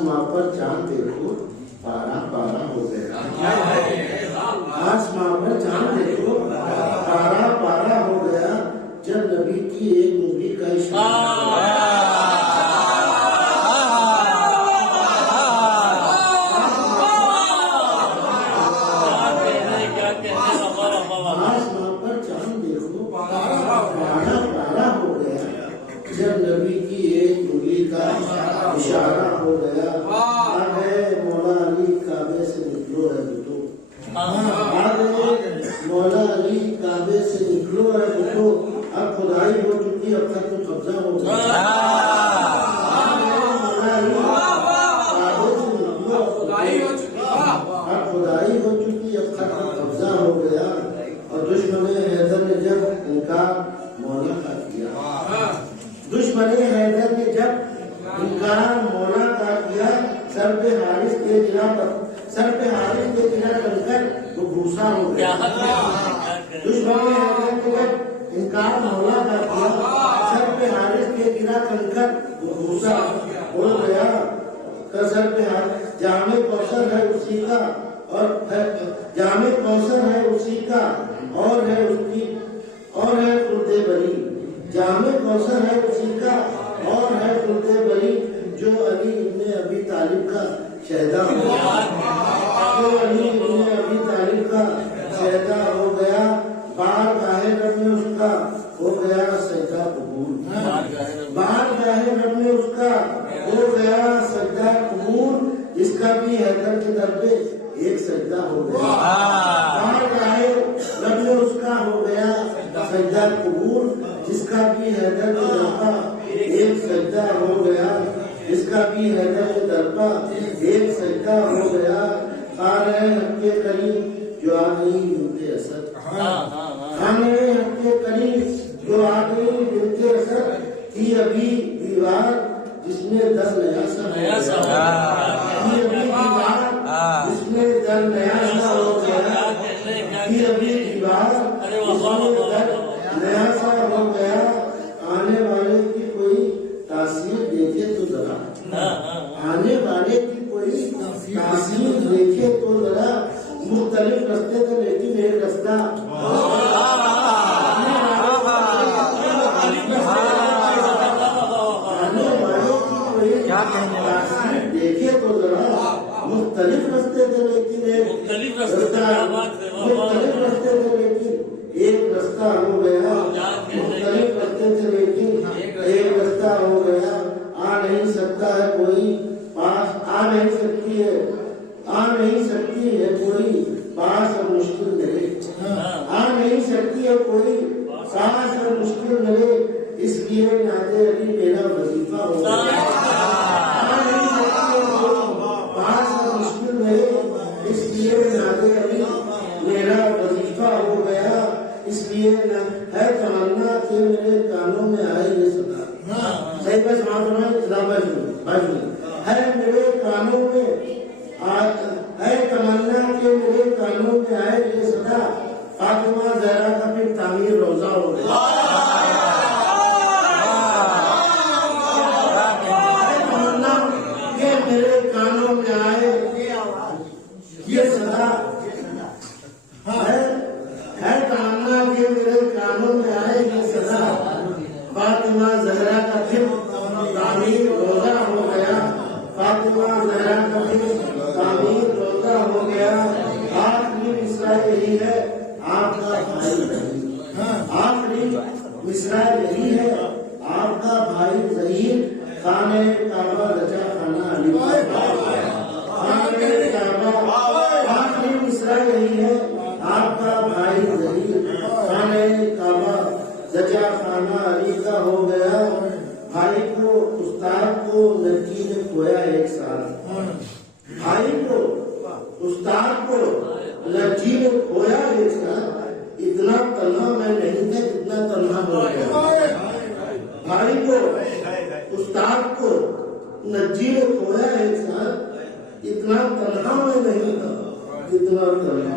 आसमां पर चांद देखो पारा पारा हो गया। आसमां पर चांद देखो पारा पारा हो गया जब नबी की एक उंगली का इशारा। आसमां पर चांद देखो पारा पारा हो गया जब नबी की एक उंगली का इशारा हो गया। है मौला अली काबे से निकलो है बेटो, मौला अली काबे से निकलो है बेटो, अब खुदाई हो चुकी अब तक तो कब्जा हो गया। अब खुदाई हो चुकी अब तक तो कब्जा हो गया। और दुश्मन हैदर ने जब इनकार मौला का किया, दुश्मन हैदर ने जब इनकार मौला का किया, सर पे हारिस के गिरा चलकर वो भूसा हो गया। दुश्मन हैदर ने जब इनकार मौला का किया, सर पे हारिस के गिरा चलकर वो भूसा हो गया। सर पे हारिस जामे कौसर है उसी का और जामे कौसर है उसी का और है उसकी और है खुर्दे बरी। जामे कौसर है उसी का और है खुर्दे बरी जो अली इब्ने अबी तालिब का शहदा हो गया। जो अली इब्ने अबी तालिब का शहदा हो गया। बार गाहे रब में उसका हो गया सजदा कबूल। बार गाहे रब में उसका हो गया सजदा कबूल, जिसका भी हैदर के दर पे एक सजदा हो गया। बार गाहे रब में उसका हो गया सजदा कबूल, जिसका भी हैदर के दर पे एक सजदा हो गया। जिसका भी हैदर के दर पे एक सजदा हो गया। खाने हक़ करीम जो आ गई बिनते असद, खाने हक़ करीम जो आ गई बिनते असद थी अभी दीवार जिसमें दर नया सा थी अभी दीवार जिसमें दर नया सा हो गया। थी अभी दीवार जिसमें दर नया सा हो गया। आने वाले की कोई तासीर देखे तो जरा, आने वाले की कोई तासीर देखे तो जरा, मुख्तलिफ रास्ते थे लेकिन एक रास्ता। आने वाले की कोई तासीर देखे तो जरा, मुख्तलिफ रास्ते थे लेकिन एक रास्ता, मुख्तलिफ रास्ते थे लेकिन एक रास्ता हो गया। मुख्तलिफ रास्ते थे लेकिन एक रास्ता हो गया। आ नहीं सकता है कोई पास, आ नहीं सकती है, आ नहीं सकती है कोई पास और मुश्किल मिले। आ नहीं सकती है कोई पास और मुश्किल मिले, इसलिए नादे अली मेरा वजीफा हो गया। आ नहीं सकती है कोई पास और मुश्किल मिले, इसलिए नादे अली मेरा वजीफा हो गया। इसलिए है तमन्ना के मेरे कानों में आए ये सदा। सही बस बाजू है मेरे कानों में है तमन्ना के मेरे कानों में आए ये सदा। फातिमा ज़हरा का फिर तामीर रोजा हो गया। तमन्ना के मेरे कानों में आए ये सदा है तमन्ना के मेरे कानों में आए ये सदा। फातिमा ज़हरा का फिर तामीर रोजा हो गया। फातिमा ज़हरा का फिर तामीर रोजा हो गया। आखिरी मिसरा यही है आपका भाई ज़हीर, आखिरी मिसरा यही है आपका भाई ज़हीर। खाने काबा रचा खाना अली, खाने काबा आखिरी मिसरा यही है आपका भाई ज़हीर। खाने काबा रचा खाना अली का हो गया। भाई को उस्ताद को लड़की ने खोया एक साल, भाई को उस्ताद को लड़की ने खोया एक साल। इतना तन्हा मैं नहीं था जितना तन्हा हो गया। भाई को उस्ताद को लड़की ने खोया एक साल, इतना तन्हा मैं नहीं था जितना तन्हा।